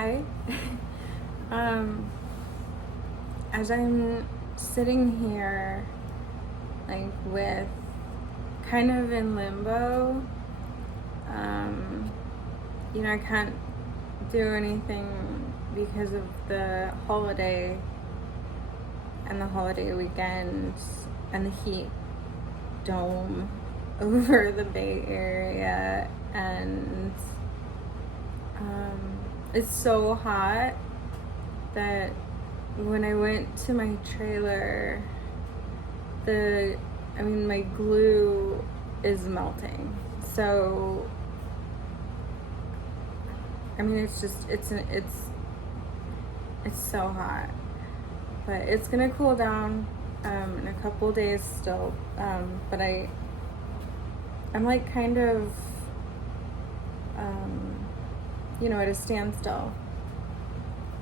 Hi. As I'm sitting here, like with kind of in limbo, I can't do anything because of the holiday and the holiday weekend and the heat dome over the Bay Area, and it's so hot that when I went to my trailer, my glue is melting. So, it's so hot, but it's gonna cool down in a couple days still. But I'm like kind of at a standstill.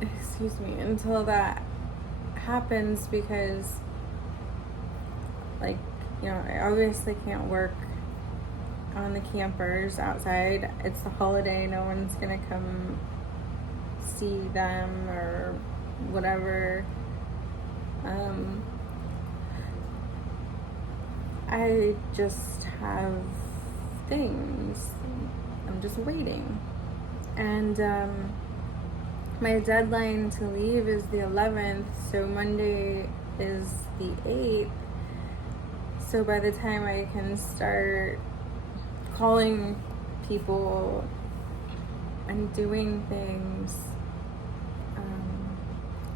Excuse me, until that happens, because I obviously can't work on the campers outside. It's the holiday, no one's gonna come see them or whatever. I just have things. I'm just waiting. And my deadline to leave is the 11th, so Monday is the 8th. So by the time I can start calling people and doing things,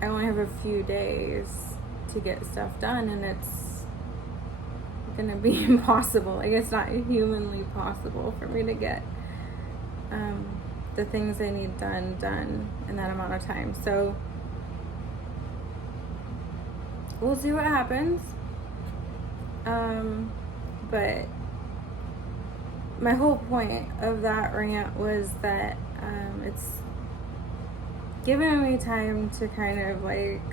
I only have a few days to get stuff done, and it's gonna be impossible. It's not humanly possible for me to get the things I need done in that amount of time. So we'll see what happens. But my whole point of that rant was that it's given me time to kind of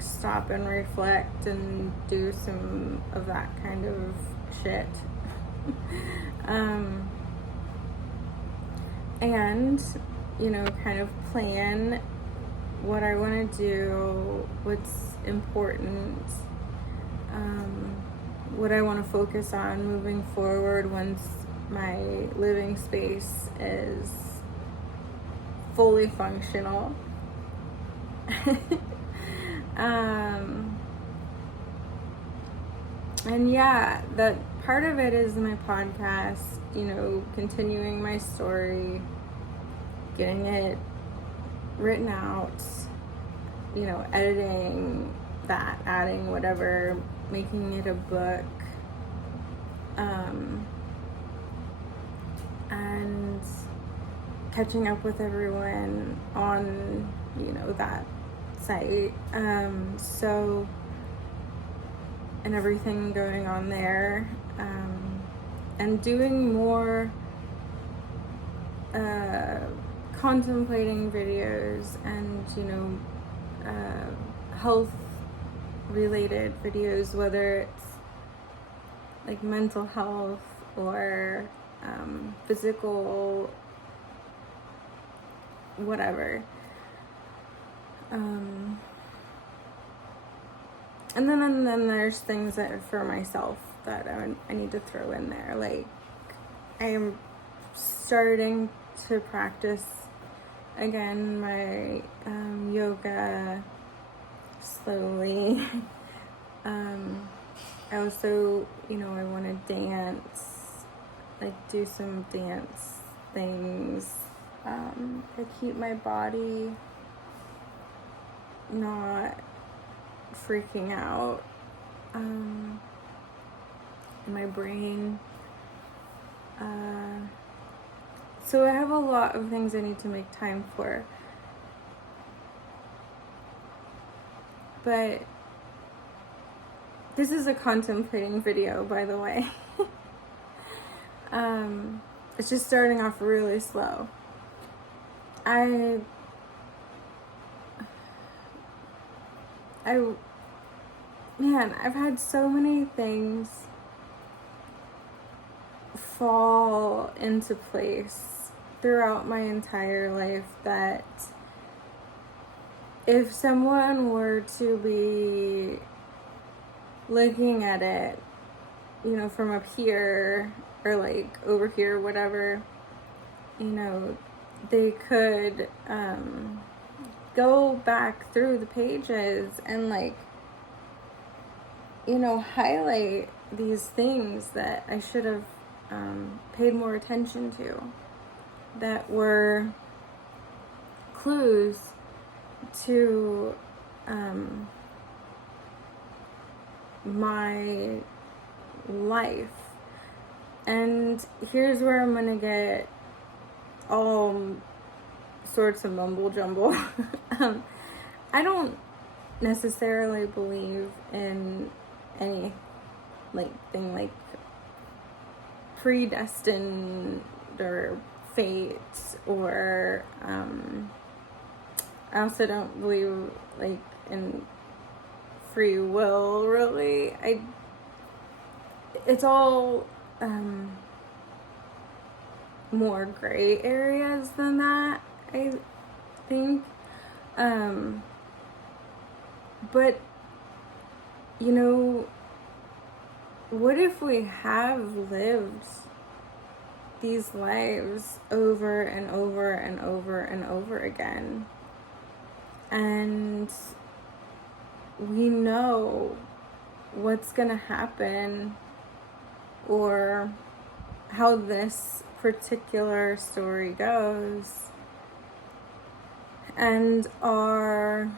stop and reflect and do some of that kind of shit. And kind of plan what I want to do, what's important, what I want to focus on moving forward once my living space is fully functional. And yeah, that part of it is my podcast, continuing my story, getting it written out, editing that, adding whatever, making it a book, and catching up with everyone on, that site. And everything going on there, and doing more contemplating videos and health related videos, whether it's mental health or physical, whatever. And then there's things that for myself that I need to throw in there. I am starting to practice again my yoga slowly. I also, I want to dance, do some dance things to keep my body not freaking out, in my brain. So I have a lot of things I need to make time for. But this is a contemplating video, by the way. It's just starting off really slow. I've had so many things fall into place throughout my entire life that if someone were to be looking at it, you know, from up here or like over here, whatever, you know, they could go back through the pages and like, you know, highlight these things that I should have paid more attention to, that were clues to my life. And here's where I'm gonna get all sorts of mumble jumble. I don't necessarily believe in any thing like predestined or fate, or I also don't believe like in free will, really. It's all more gray areas than that, I think. But you know, what if we have lived these lives over and over and over and over again, and we know what's gonna happen, or how this particular story goes, and our,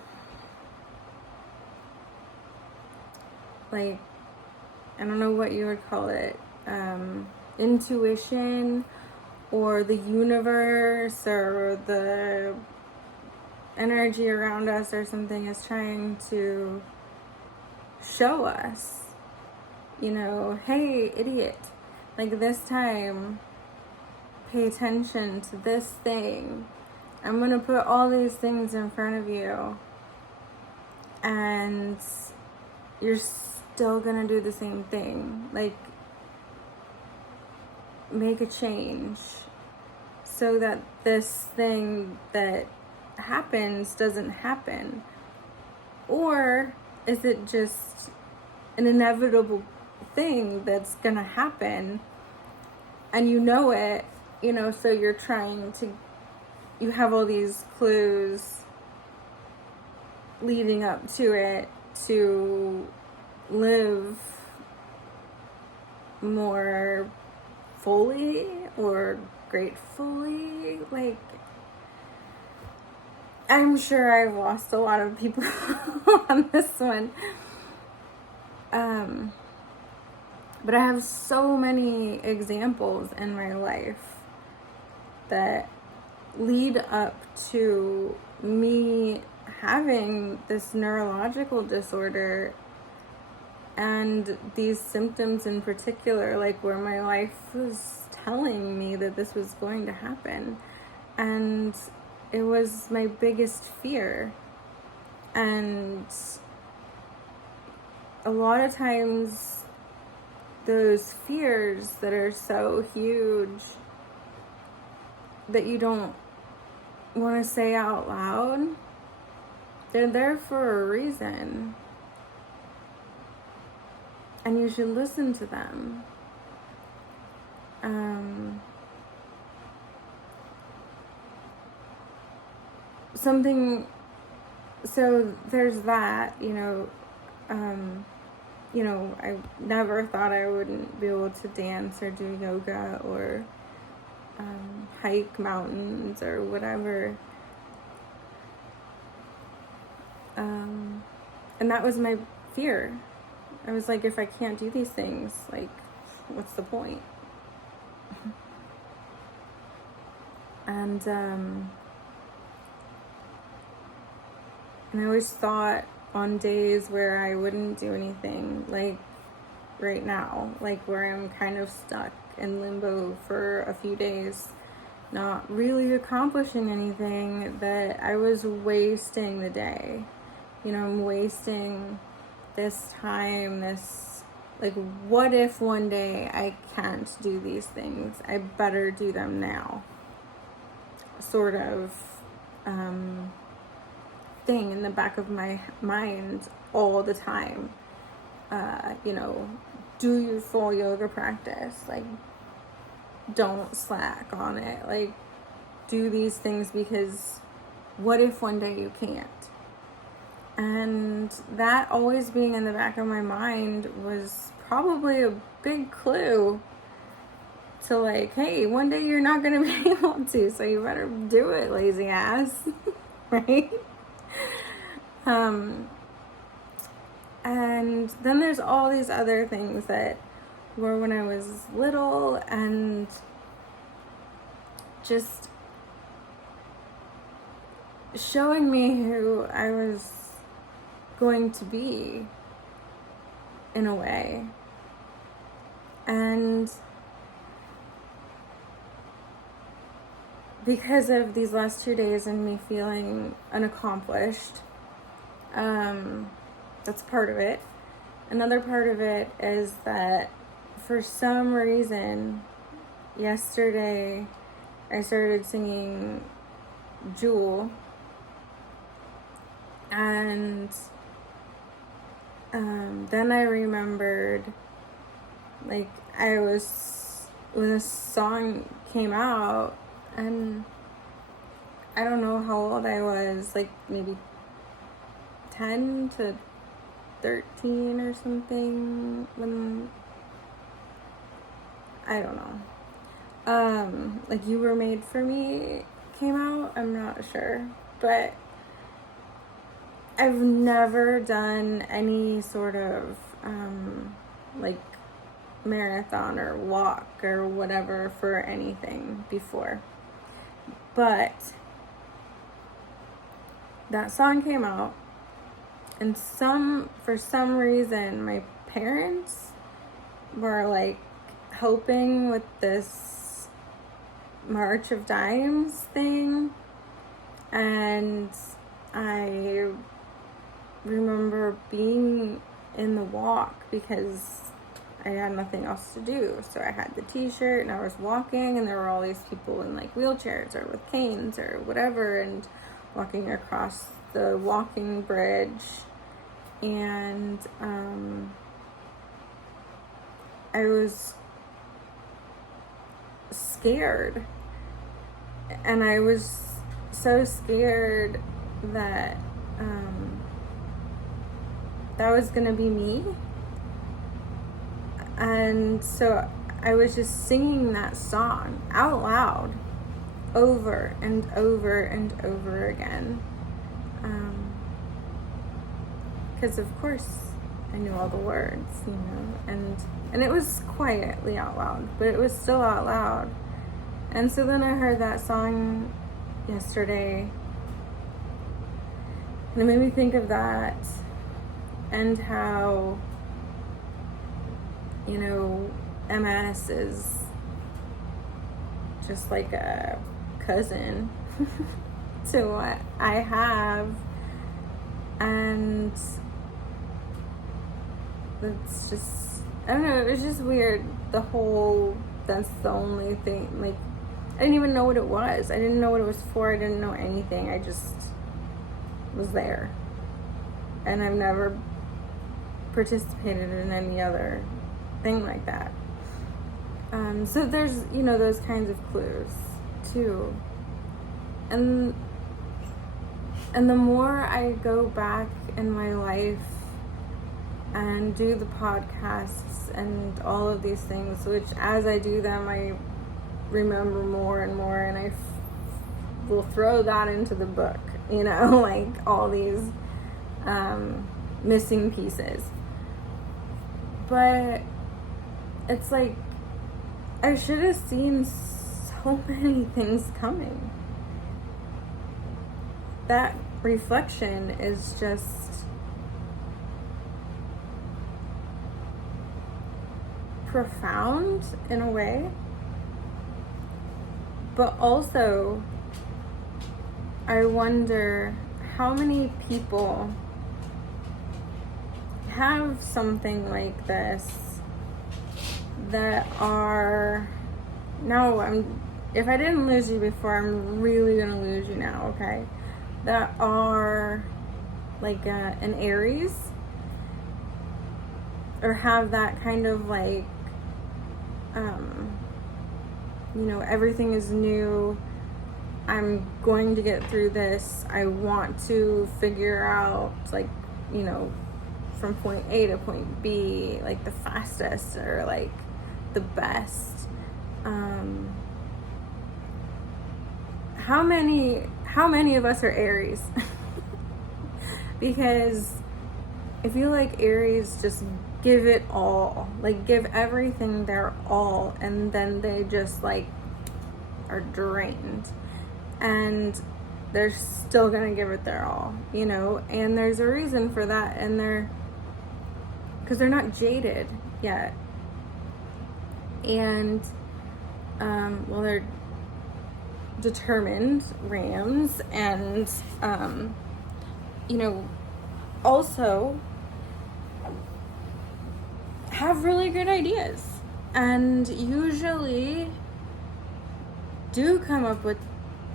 like, I don't know what you would call it, intuition, or the universe, or the energy around us or something is trying to show us, you know, hey, idiot, like this time, pay attention to this thing. I'm gonna put all these things in front of you, and you're still gonna do the same thing. Like, make a change so that this thing that happens doesn't happen. Or is it just an inevitable thing that's gonna happen, and you know it, you know, so you're trying to, you have all these clues leading up to it to live more fully or gratefully. Like, I'm sure I've lost a lot of people on this one. But I have so many examples in my life that lead up to me having this neurological disorder, and these symptoms in particular, like where my life was telling me that this was going to happen. And it was my biggest fear. And a lot of times those fears that are so huge that you don't want to say out loud, they're there for a reason. And you should listen to them. So there's that, you know, I never thought I wouldn't be able to dance or do yoga or hike mountains or whatever. And that was my fear. I was like, if I can't do these things, like, what's the point? And I always thought on days where I wouldn't do anything, like right now, like where I'm kind of stuck in limbo for a few days, not really accomplishing anything, that I was wasting the day. You know, I'm wasting this time, like, what if one day I can't do these things? I better do them now. Sort of thing in the back of my mind all the time. You know, do your full yoga practice. Like, don't slack on it. Like, do these things, because what if one day you can't? And that always being in the back of my mind was probably a big clue to, like, hey, one day you're not going to be able to, so you better do it, lazy ass. Right? And then there's all these other things that were when I was little, and just showing me who I was going to be, in a way. And because of these last 2 days and me feeling unaccomplished, that's part of it. Another part of it is that for some reason, yesterday I started singing Jewel, and then I remembered, like, when this song came out, and I don't know how old I was, like maybe 10 to 13 or something, when, I don't know, like You Were Made For Me came out, I'm not sure, but I've never done any sort of, like, marathon or walk or whatever for anything before. But that song came out, and for some reason, my parents were, like, helping with this March of Dimes thing, and I remember being in the walk because I had nothing else to do. So I had the t-shirt and I was walking, and there were all these people in, like, wheelchairs or with canes or whatever, and walking across the walking bridge. And I was scared, and I was so scared that that was gonna be me. And so I was just singing that song out loud over and over and over again, because of course I knew all the words, you know, and it was quietly out loud, but it was still out loud. And so then I heard that song yesterday, and it made me think of that, and how, you know, MS is just like a cousin to what I have, and it's just, I don't know, it was just weird, that's the only thing, like, I didn't even know what it was, I didn't know what it was for, I didn't know anything, I just was there, and I've never participated in any other thing like that. So there's, you know, those kinds of clues too, and the more I go back in my life and do the podcasts and all of these things, which as I do them I remember more and more, and I will throw that into the book, you know, like all these missing pieces. But it's like I should have seen so many things coming. That reflection is just profound in a way, but also I wonder how many people have something like this that are, now if I didn't lose you before, I'm really gonna lose you now, okay? That are like an Aries, or have that kind of like, you know, everything is new. I'm going to get through this. I want to figure out, like, you know, from point A to point B, like the fastest or like the best. How many of us are Aries? Because I feel like Aries just give it all, like give everything their all, and then they just like are drained, and they're still gonna give it their all, you know. And there's a reason for that, and because they're not jaded yet, and well, they're determined rams, and you know, also have really good ideas, and usually do come up with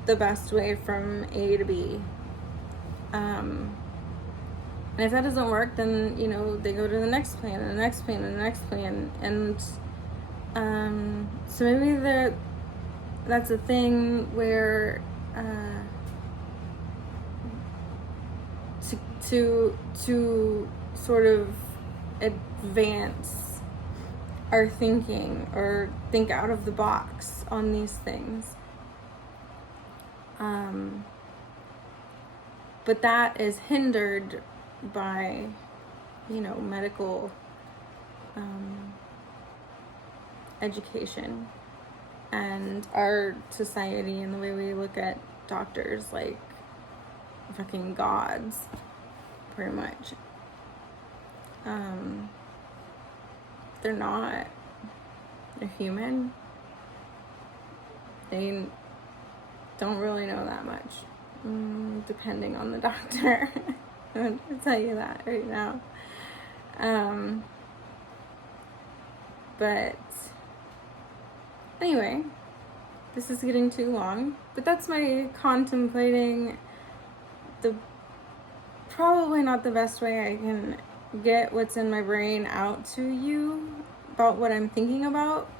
the best way from A to B. And if that doesn't work, then, you know, they go to the next plan and the next plan and the next plan. And so maybe that's a thing where to sort of advance our thinking or think out of the box on these things. But that is hindered by, you know, medical education and our society and the way we look at doctors like fucking gods, pretty much. They're not. They're human. They don't really know that much, depending on the doctor. I'm gonna tell you that right now. But anyway, this is getting too long. But that's my contemplating. Probably not the best way I can get what's in my brain out to you about what I'm thinking about.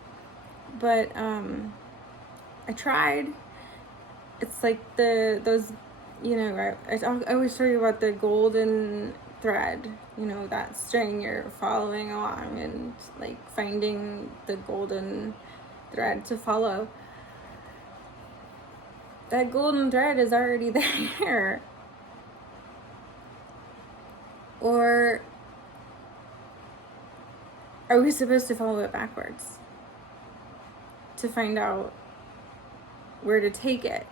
But I tried. It's like those, you know, I always tell you about the golden thread, you know, that string you're following along and like finding the golden thread to follow. That golden thread is already there. Or are we supposed to follow it backwards to find out where to take it?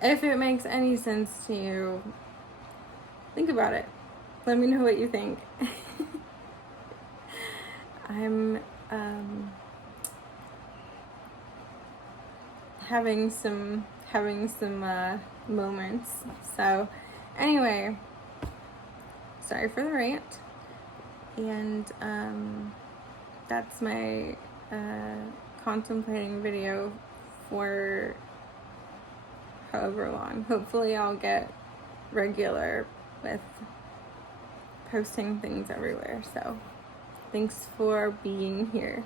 If it makes any sense to you, think about it. Let me know what you think. I'm having some moments. So anyway, sorry for the rant. And that's my contemplating video for however long. Hopefully I'll get regular with posting things everywhere. So thanks for being here.